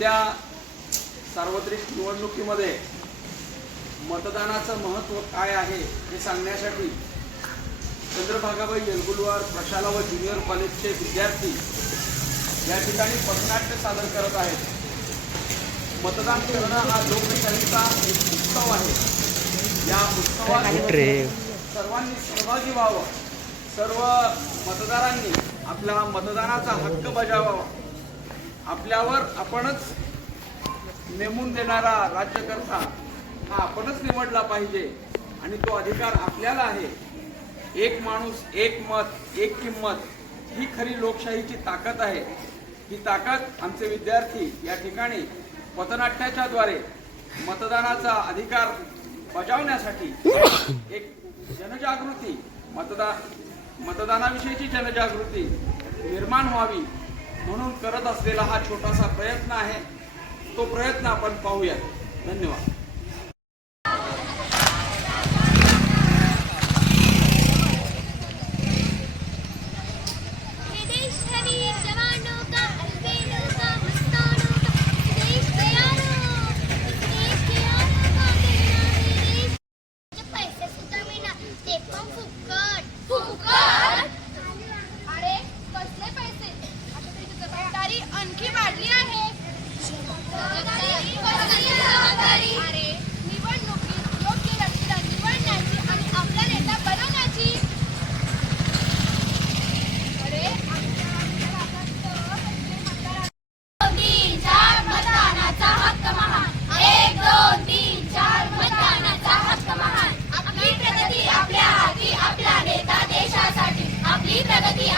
येत्या सार्वत्रिक निवडणुकीमध्ये मतदानाचं महत्त्व काय आहे हे सांगण्यासाठी चंद्रभागाबाई येलगुलवार प्रशाला व ज्युनियर कॉलेजचे विद्यार्थी या ठिकाणी पथनाट्य सादर करत आहेत। मतदान करणं हा लोकशाहीचा एक उत्सव आहे। या उत्सवात सर्वांनी सहभागी व्हावं, सर्व मतदारांनी आपला मतदानाचा हक्क बजावावा। आपल्यावर आपणच नेमून देणारा राज्यकर्ता हा आपणच निवडला पाहिजे आणि तो अधिकार आपल्याला आहे। एक माणूस एक मत एक किंमत ही खरी लोकशाहीची ताकद आहे। ही ताकद आमचे विद्यार्थी या ठिकाणी पथनाट्याच्या द्वारे मतदानाचा अधिकार बजावण्यासाठी एक जनजागृती मतदानाविषयीची जनजागृती निर्माण व्हावी म्हणून करत असलेला हा छोटासा प्रयत्न आहे। तो प्रयत्न आपण पाहूया। धन्यवाद। आणखी वाढली आहे। निवडणुकीत योग्य व्यक्तीला निवडण्याची आणि आपला नेता बनवण्याची मतदानाचा हक्क महान। 1 2 3 4 मतदानाचा हक्क महान। आपली प्रगती आपल्या हाती, आपला नेता देशासाठी। आपली प्रगती